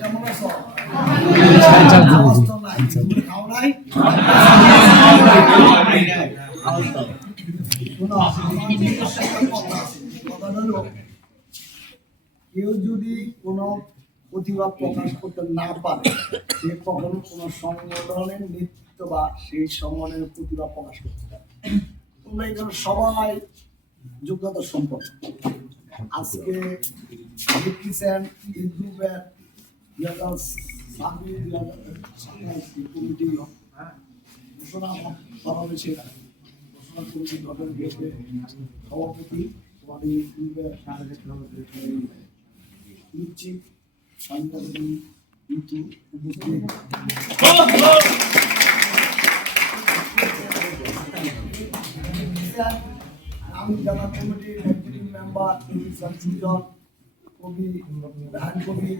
কেমন আছো? খাও নাই? কেউ যদি কোনো প্রতিভা প্রকাশ করতে না পারে, সে কখনো কোনো সংগঠনের নেতৃত্ব বা সেই সংগঠনের প্রতিভা প্রকাশ করতে পারে। তোমরা এখানে সবাই যোগ্যতা সম্পন্ন। আজকে দেখতেছেন এই গ্রুপের কমিটি ঘোষণা করা হয়েছে। ঘোষণা কমিটি গঠন হয়েছে সভাপতি আমাদের গ্রুপের নিচ্ছি উপস্থিত আমি জেলা কমিটির এক্সিকিউটিভ মেম্বার সুজন কবি রাহান কবি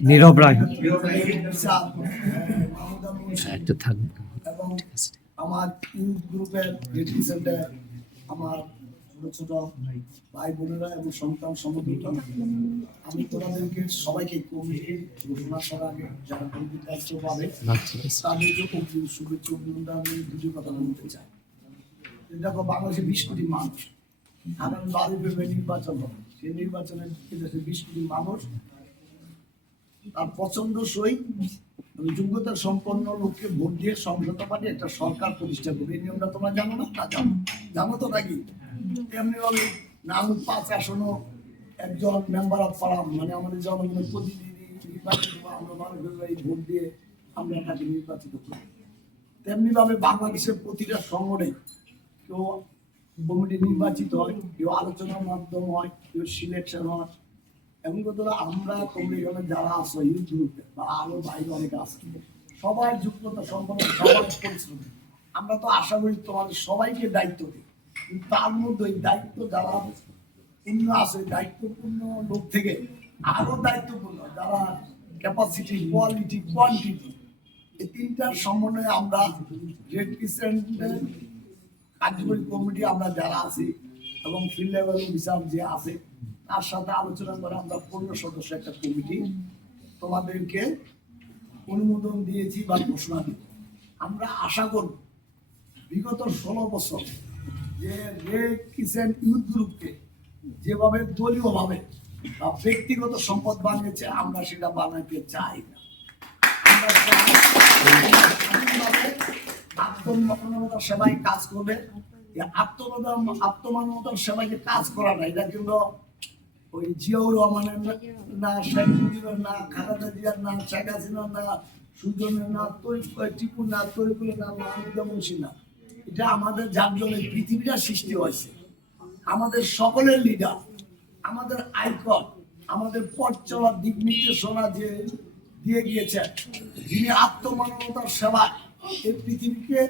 নীরব রায় একটা থাকবে এবং আমার ইউথ গ্রুপের রিপ্রেজেন্টেটিভ আমার ছোট ছোট ভাই বোনেরা এবং সন্তান সমর্থিত, আমি তোমাদেরকে সবাইকে কমিটি ঘোষণা করার আগে যারা কমিটির দায়িত্ব পাবে তাদেরকে শুভেচ্ছা অভিনন্দন আমি দুটি কথা বলতে চাই। দেখো, বাংলাদেশে 20 কোটি মানুষ, আগামী 12 ফেব্রুয়ারি নির্বাচন হবে। সেই নির্বাচনে দেশে 20 কোটি মানুষ তার পছন্দ সই যোগ্যতা সম্পন্ন লোককে ভোট দিয়ে সংসদ পার্টি একটা সরকার প্রতিষ্ঠা করবে। এই নিয়মটা তোমরা জানো না? তা জানো তো নাকি? এমনি ভাবে নাম 5 আসনও একজন মেম্বার অফ পার্লামেন্ট মানে আমাদের জনগণের প্রতিনিধি নির্বাচিত বা আমরা ভোট দিয়ে আমরা তাকে নির্বাচিত করি। তেমনি ভাবে বাংলাদেশের প্রতিটা সংগঠনে কেউ কমিটি নির্বাচিত হয়, কেউ আলোচনার মাধ্যম হয়, কেউ সিলেকশন হয়। এমন কথা আমরা তোমরা এখানে যারা আছো ইউথ গ্রুপে বা আরো বাইরে অনেকে আছে, সবাই যোগ্যতা সম্পন্ন, সবাই পরিশ্রম। আমরা তো আশা করি তোমাদের সবাইকে দায়িত্ব দিই, কিন্তু তার মধ্যে এই দায়িত্ব যারা পূর্ণ আছে, দায়িত্বপূর্ণ লোক থেকে আরো দায়িত্বপূর্ণ যারা ক্যাপাসিটি, কোয়ালিটি, কোয়ান্টিটি, এই তিনটার সমন্বয়ে আমরা রিপ্রেজেন্টেটিভ কার্যকরী কমিটি আমরা যারা আছি এবং ফিল্ড লেভেল অফিসার যে আছে তার সাথে আলোচনা করে আমরা 15 সদস্য একটা কমিটি তোমাদেরকে অনুমোদন দিয়েছি বা ঘোষণা দিব। আমরা আশা করব বিগত 16 বছর যে রেড কিচেন ইউথ গ্রুপকে যেভাবে দলীয়ভাবে বা ব্যক্তিগত সম্পদ বানিয়েছে আমরা সেটা বানাতে চাই না। আত্মমানবতার সেবায় কাজ করবে। আত্মমানবতার সেবায় যে কাজ করা না, এটা কিন্তু ওই জিয়াউর রহমানের না, শেখ মুজিবের না, খালেদা জিয়ার না, শেখ হাসিনার না, সুজনের না, টিপুর না, তরিকুলের না, মাহমুদা মুন্সির না। এটা আমাদের যার জন্য পৃথিবীটা সৃষ্টি হয়েছে, আমাদের সকলের লিডার, আমাদের আইকন, আমাদের পথ চলার দিক নির্দেশনা যে দিয়ে গিয়েছেন, যিনি আত্মমানবতার সেবায় এই পৃথিবীকে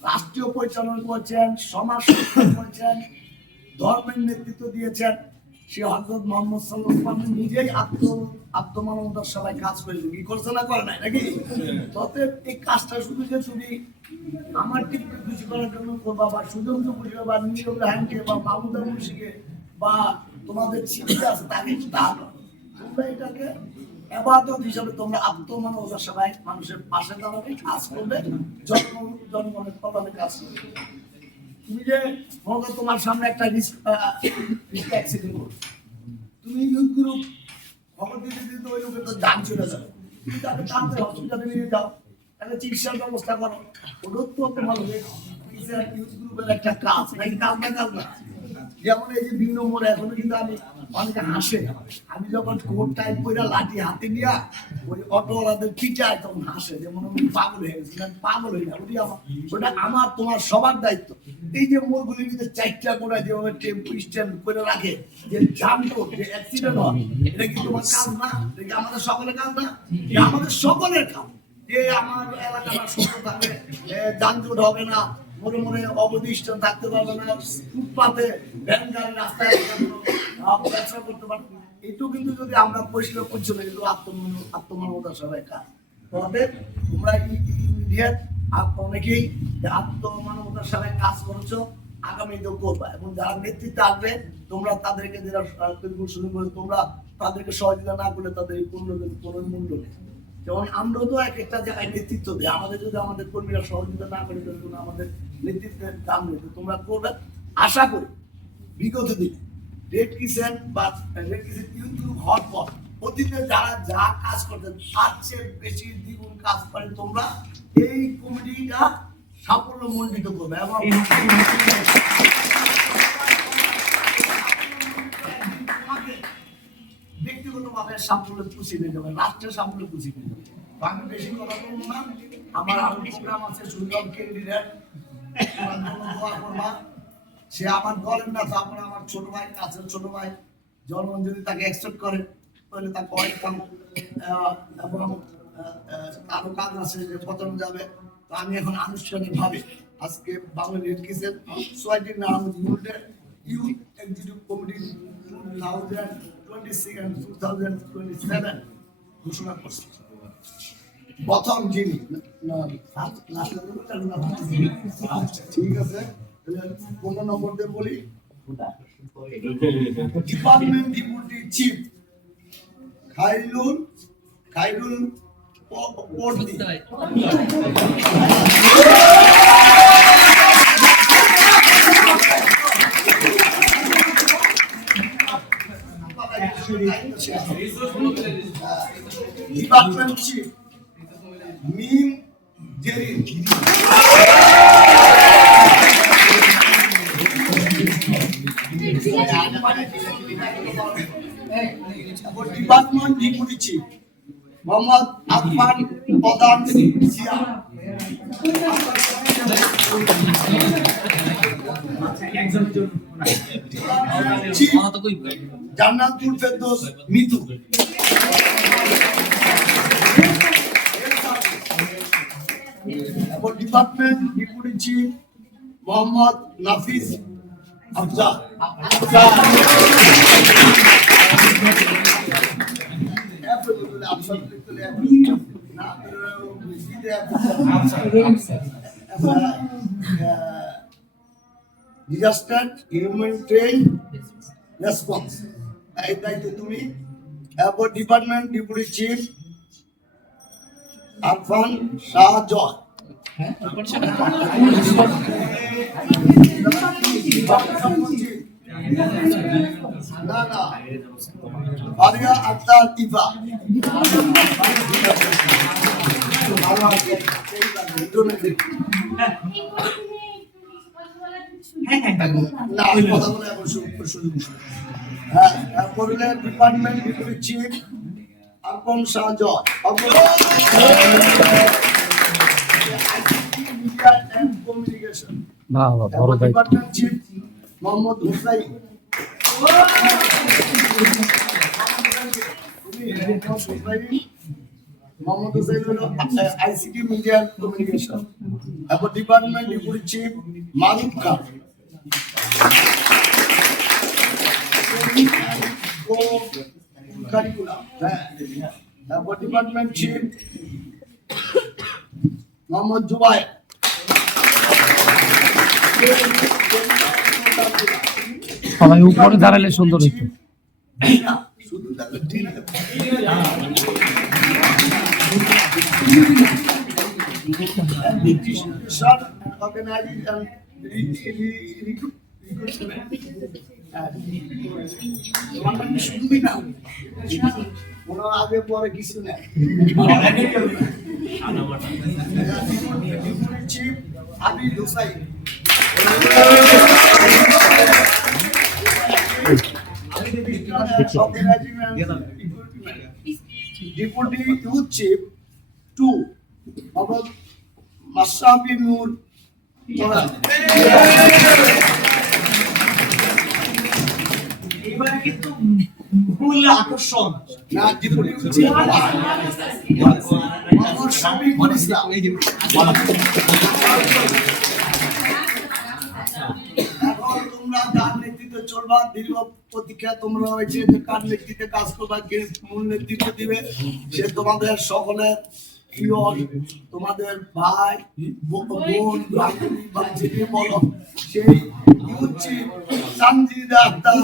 রাষ্ট্রীয় পরিচালনা করেছেন, সমাজ করেছেন, ধর্মের নেতৃত্ব দিয়েছেন, সে হযরত মুহাম্মদ সাল্লাল্লাহু আলাইহি ওয়াসাল্লাম নিজেই আত্মমানবতার সেবায় কাজ করেছেন। কি করছে না করে নাই নাকি? তবে এই কাজটা শুধু যে তুমি আমার টিপকে খুশি করার জন্য করবা বা সুজনকে খুশি বা নীরব রাহানকে বা মাহমুদা মুন্সিকে বা তোমাদের ছিটকে আছে তাকে তা নয়। তোমরা এটাকে ইবাদত হিসাবে তোমরা আত্মমানবতার সেবায় মানুষের পাশে দাঁড়াবে, কাজ করবে, জনগণের কল্যাণে কাজ করবে। তুমি যে মনে তোমার সামনে একটা অ্যাক্সিডেন্ট করো, তুমি ইউথ গ্রুপ খবর দিতে দিতে ওই লোকের তো জান চলে যাবে, তুমি তাকে টানতে হসপিটালে নিয়ে যাও, তাকে চিকিৎসার ব্যবস্থা করো। ওটা তো তোমার ইউথ গ্রুপের একটা কাজ, নাকি কাজ না কাজ না। যেমন এই যে বিভিন্ন মোড়ে এখনো কিন্তু আমি অনেকে হাসে, আমি যখন কোট টাইপ করে লাঠি হাতে নিয়ে ওই অটোওয়ালাদের পিটায় তখন হাসে, যেমন আমি পাগল হয়ে গেছি। পাগল হই না, ওটা আমার তোমার সবার দায়িত্ব। এই যে মোড়গুলির ভিতরে 4টা করে যেভাবে টেম্পো স্ট্যান্ড করে রাখে, যে যানজট, যে অ্যাক্সিডেন্ট হয়, এটা কি তোমার কাজ না? এটা কি আমাদের সকলের কাজ না? আমাদের সকলের কাজ যে আমার এলাকাটা সুস্থ থাকবে, যানজট হবে না, মনে মনে অবদিষ্ট থাকতে পারবে না, ফুটপাতে ভ্যান গাড়ি রাস্তায় ব্যবসা করতে পারবে। এটু কিন্তু যদি আমরা পরিষ্কার পরিচ্ছন্ন কিন্তু আত্মমানবতার সবাই কাজ। তবে তোমরা ইন্ডিয়ার অনেকেই আত্মমানবতার তোমরা সবাই কাজ করেছো, আগামীতেও করবা, এবং যারা নেতৃত্বে আসবে তোমরা তাদেরকে যারা শুরু করে তোমরা তাদেরকে সহযোগিতা না করলে তাদের এই কোনো মূল্য নেই। যেমন আমরা তো এক একটা জায়গায় নেতৃত্ব দিই, আমাদের যদি আমাদের কর্মীরা সহযোগিতা না করে তাহলে আমাদের নেতৃত্বের দাম নেই। তোমরা করবে আশা করি। বিগত দিনে রেড কিচেন বা রেড কিচেন ইউটিউব হওয়ার পর অতীতে যারা যা কাজ করতেন তার চেয়ে বেশি দ্বিগুণ কাজ করে তোমরা এই কমিটিটা সাফল্য মণ্ডিত করবে, এবং ব্যক্তিগতভাবে সাফল্য খুশি হয়ে যাবে, রাষ্ট্রের সাফল্য খুশি হয়ে যাবে। আমি বেশি কথা বলবো না, আমার আরো প্রোগ্রাম আছে, সুন্দর ক্যান্ডিডেট করবা। সে আমার দলের না, তারপরে আমার ছোট ভাই, কাছের ছোট ভাই, জনগণ যদি তাকে অ্যাকসেপ্ট করে তাহলে তাকে ওয়েলকাম, এবং আরো কাজ আছে যে পছন্দ যাবে। তো আমি এখন আনুষ্ঠানিকভাবে আজকে বাংলা রেড কিচেন সোসাইটির নাম ইউথ এক্সিকিউটিভ কমিটি 2026 and 2027 ঘোষণা করছি। প্রথম যিনি ঠিক আছে, 15 নম্বর দিয়ে বলি, department deputy chief Khairul Pordi. Department chief Mim Jerin. Department deputy chief Mohammad Affan Pradhan Zia. Jannatul Ferdous Mitu. এবং department deputy chief Mohammad Nafis Afzal. Disaster humanitarian response, এই দায়িত্ব তুমি। এরপর department deputy chief Arfan Shah Joy. না না, Faria Akter Ifa. Department deputy chief Arfan Shah Joy. Communication department chief Mohammad Hussain. Mohammad Hussain হলো আইসিটি মিডিয়া কমিউনিকেশন। এবং ডিপার্টমেন্ট ডেপুটি চিফ মারুফ খান। Department chief Mohammad Zubair. সবাই উপরে দাঁড়ালে সুন্দর হতো। আগে পরে কিছু নেই। Chief Abid Hussain. Deputy youth chief 2 Mohammad Mashrafi Noor. এবারে কিন্তু মূল আকর্ষণ না, deputy youth chief Mohammad Shafiqul Islam. তোমরা কার নেতৃত্বে চলবা, দীর্ঘ প্রতীক্ষা তোমরা হয়েছে যে কার নেতৃত্বে কাজ করবা, কে মূল নেতৃত্ব দিবে, সে তোমাদের সকলের ইয়ন, তোমাদের ভাই, বোন, বান্ধবী বা যেটি বলো, সেই হচ্ছে সানজিদা আক্তার।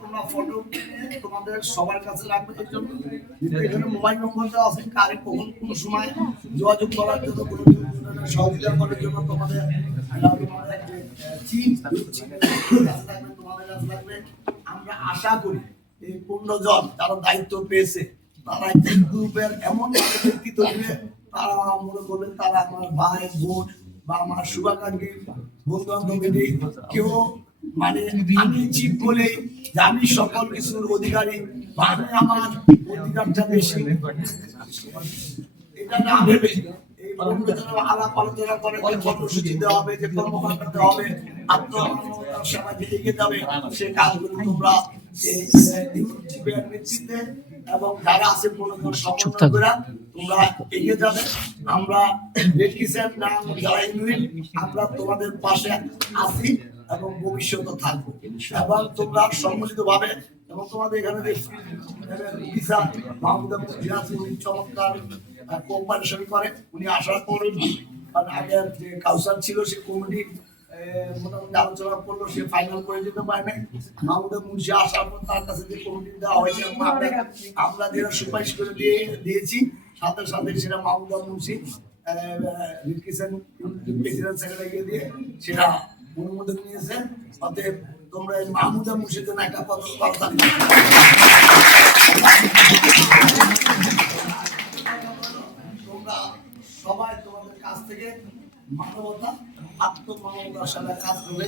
তোমরা ফটো তোমাদের সবার কাছে রাখবে, এর জন্য এখানে মোবাইল নম্বর দেওয়া আছে, কারে কখন কোন সময় যোগাযোগ করার জন্য, কোনো সহযোগিতা করার জন্য তোমাদের তোমাদের কাছে লাগবে। আমরা আশা করি এই 15 জন যারা দায়িত্ব পেয়েছে তারা এই গ্রুপের এমন ব্যক্তিত্ব দিবে, তারা মনে করবেন তারা আমার ভাই বোন বা আমার শুভাকাঙ্ক্ষী বন্ধু বান্ধব, কেউ মানে আমি চিপ বলে যে আমি সকল কিছুর অধিকারী বা আমি আমার অধিকারটা বেশি, এটা না ভেবে এই বন্ধুদের আলাপ আলোচনা করে যে কর্মসূচি দেওয়া হবে, যে কর্মকাণ্ড দেওয়া হবে, আত্মমানবতার সেবা যে এগিয়ে যাবে, সে কাজগুলো তোমরা এই জীবের নেতৃত্বে এবং যারা আছে মনে সমর্থন করে তোমরা এগিয়ে যাবে। আমরা রেডক্রিসেন্ট নাম যারা ইউনিট, আমরা তোমাদের পাশে আছি এবং ভবিষ্যতে থাকবো, এবং তোমরা সম্মিলিত ভাবে এবং তোমাদের এখানে চমৎকার কোঅপারেশন করে। উনি আসার পর আগের যে কাউন্সিল ছিল সে কমিটি মোটামুটি আলোচনা করলো, সে ফাইনাল করে যেতে পারে নাই। মাহমুদা মুন্সি আসার পর তার কাছে যে কমিটি দেওয়া হয়েছে আমরা যেটা সুপারিশ করে দিয়েছি, সাথে সাথে সেটা মাহমুদা মুন্সি প্রেসিডেন্ট সেক্রেটারি দিয়ে সেটা অনুমোদন নিয়েছেন। অতএব তোমরা এই মাহমুদা মুন্সির জন্য একটা কথা তোমরা সবাই তোমাদের কাছ থেকে মানবতা আত্মমানবতার সাথে কাজ করবে,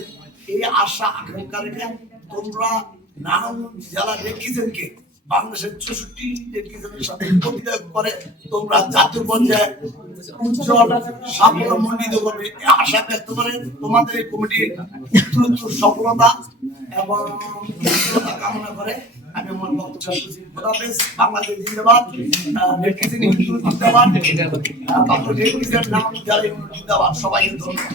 এই আশা আকাঙ্ক্ষা রেখে তোমরা নারায়ণগঞ্জ জেলা রেডক্রিসেন্টকে বাংলাদেশের 64 রেডক্রিসেন্টের সাথে প্রতিযোগ করে তোমরা জাতীয় পর্যায়ে উজ্জ্বল সাফল্য মণ্ডিত করবে, এই আশা ব্যক্ত করে তোমাদের এই কমিটির উত্তরোত্তর সফলতা এবং সফলতা কামনা করে আমি আমার বক্তব্য শেষ করছি। খোদাহাফেজ। বাংলাদেশ জিন্দাবাদ, রেডক্রিসেন্ট ইউনিট জিন্দাবাদ, বাংলাদেশ রেডক্রিসেন্ট নাম যারা ইউনিট জিন্দাবাদ। সবাইকে ধন্যবাদ।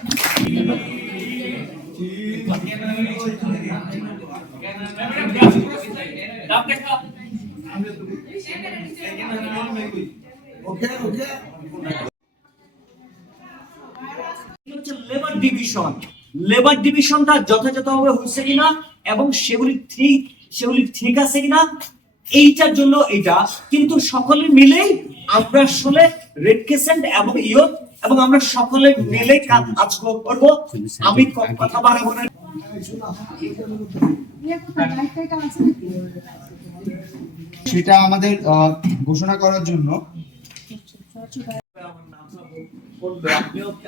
ওকে ওকে লেবার ডিভিশন, লেবার ডিভিশনটা যথাযথভাবে হচ্ছে কিনা এবং সেগুলি ঠিক আছে কিনা, এইটার জন্য এটা কিন্তু সকলে মিলেই আমরা আসলে রেডক্রিসেন্ট এবং ইয়ুথ এবং আমরা সকলে মিলে কাজ করব। আমি কথা বাড়াবো না। সেটা আমাদের ঘোষণা করার জন্য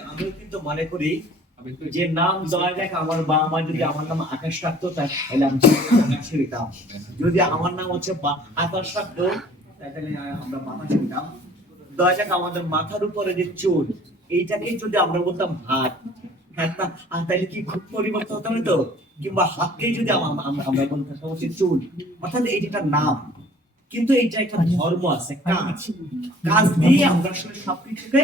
আমিও কিন্তু মনে করি যে নাম দেওয়া যাক, আমার বাবা মা যদি আমার নাম আকাশ রাখতো তাহলে আমি আকাশে দিতাম, যদি আমার নাম হচ্ছে আকাশ রাখতো তাহলে আমরা মাথা দিতাম। দেওয়া যাক আমাদের মাথার উপরে যে চুল, এইটাকে যদি আমরা বলতাম হাত, তাহলে কি খুব পরিবর্তন হতো না তো? কিংবা হাতকেই যদি আমরা বলতাম হচ্ছে চুল, অর্থাৎ এইটা নাম, কিন্তু এইটা একটা ধর্ম আছে, কাজ দিয়ে আমরা আসলে সবকিছুকে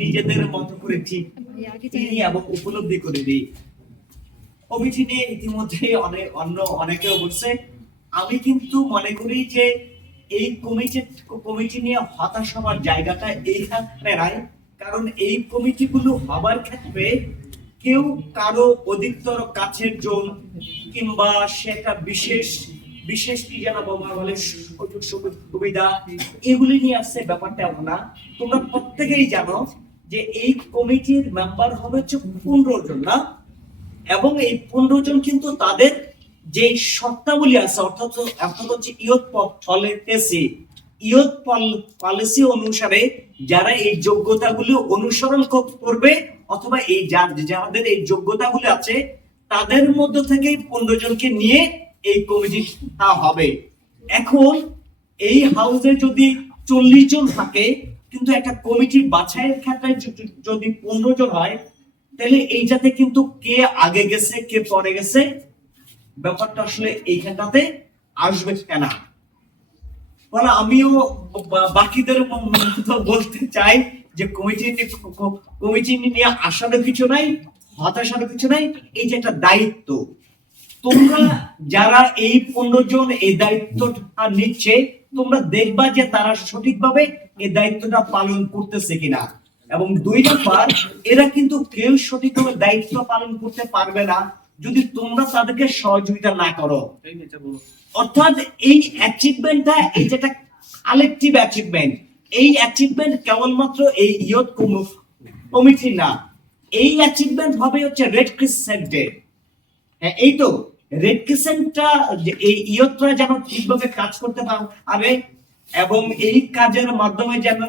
নিজেদের মতো করে ঠিক এবং উপলব্ধি করে দিই। কমিটি নিয়ে ইতিমধ্যে অনেকেও বলছে, আমি কিন্তু মনে করি যে এই কমিটি নিয়ে হতাশ হওয়ার জায়গাটা এইখানে নাই, কারণ এই কমিটিগুলো হবার ক্ষেত্রে কেউ কারো অধিকতর কাছের জন কিংবা সেটা বিশেষ কি যেন বলে সুযোগ সুবিধা এগুলি নিয়ে আসছে, ব্যাপারটা এমন না। তোমরা প্রত্যেকেই জানো যে এই কমিটির মেম্বার হবে হচ্ছে 15 জন না, এবং এই 15 জন কিন্তু তাদের যে শর্তাবলী আছে অর্থাৎ হচ্ছে ইয়ুথ পলিসি অনুসারে যারা এই যোগ্যতাগুলো অনুসরণ করবে অথবা এই যাদের এই যোগ্যতাগুলো আছে তাদের মধ্য থেকে 15 জনকে নিয়ে এই কমিটি হবে। এখন এই হাউসে যদি 40 জন থাকে কিন্তু একটা কমিটির বাছাইয়ের ক্ষেত্রে যদি 15 জন হয় তাহলে এইটাতে কিন্তু কে আগে গেছে কে পরে গেছে ব্যাপারটা আসলে এইখানটাতে আসবে কেনা। বলে আমিও বাকিদের বলতে চাই যে কমিটি নিয়ে আসারও কিছু নাই, হতাশারও কিছু নাই, এই যে একটা দায়িত্ব, তোমরা যারা এই 15 জন এই দায়িত্বটা নিচ্ছে, তোমরা দেখবা যে তারা সঠিকভাবে এই দায়িত্বটা পালন করতেছে কিনা। এবং 2 নাম্বার, এরা কিন্তু কেউ সঠিকভাবে দায়িত্ব পালন করতে পারবে না যদি তোমরা তাদেরকে সহযোগিতা না করো। অর্থাৎ এই অ্যাচিভমেন্টটা, এই যেটা কালেকটিভ অ্যাচিভমেন্ট, এই অ্যাচিভমেন্ট কেবলমাত্র এই ইয়ত কমিটি না, এই অ্যাচিভমেন্ট হবে হচ্ছে রেড ক্রিসেন্টে। হ্যাঁ, এই তো রেড ক্রিসেন্টটা, এই ইয়তরা যেন ঠিকভাবে কাজ করতে পারে এবং এই কাজের মাধ্যমে যেন,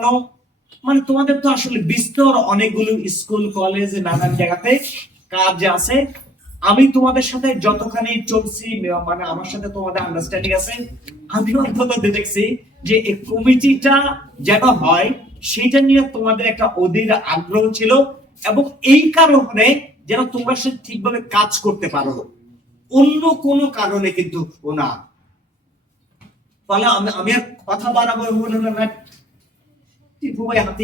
মানে তোমাদের তো আসলে বিস্তর অনেকগুলো স্কুল কলেজ নানান জায়গাতে কাজ আছে। আমি তোমাদের সাথে যতখানি চলছি, মানে আমার সাথে তোমাদের আন্ডারস্ট্যান্ডিং আছে, আমি অন্তত দেখছি যে এই কমিটিটা যেন হয় সেটা নিয়ে তোমাদের একটা অধীর আগ্রহ ছিল এবং এই কারণে যেন তোমরা সে ঠিকভাবে কাজ করতে পারো, অন্য কোনো কারণে কিন্তু না। ফলে আমি আর কথা বাড়াবো মনে হলো না। টিপু ভাই হাতে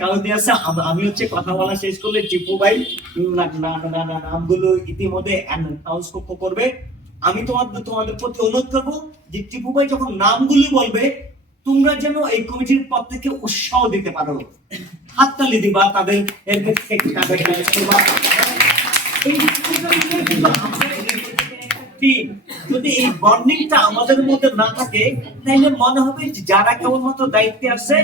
কাগজ নিয়ে আসছে, আমি হচ্ছে কথা বলা শেষ করলে টিপু ভাই নামগুলো ইতিমধ্যে অ্যানাউন্স করবে। আমি তোমাদের প্রতি অনুরোধ করবো যে টিপু ভাই যখন নামগুলি বলবে, তোমরা যেন এই কমিটির পদ থেকে উৎসাহ দিতে পারো, হাততালি দিবা তাদের, যদি এই বন্ডিংটা আমাদের মধ্যে না থাকে, তাহলে মনে হবে যে যারা কেবলমাত্র দায়িত্বে আছে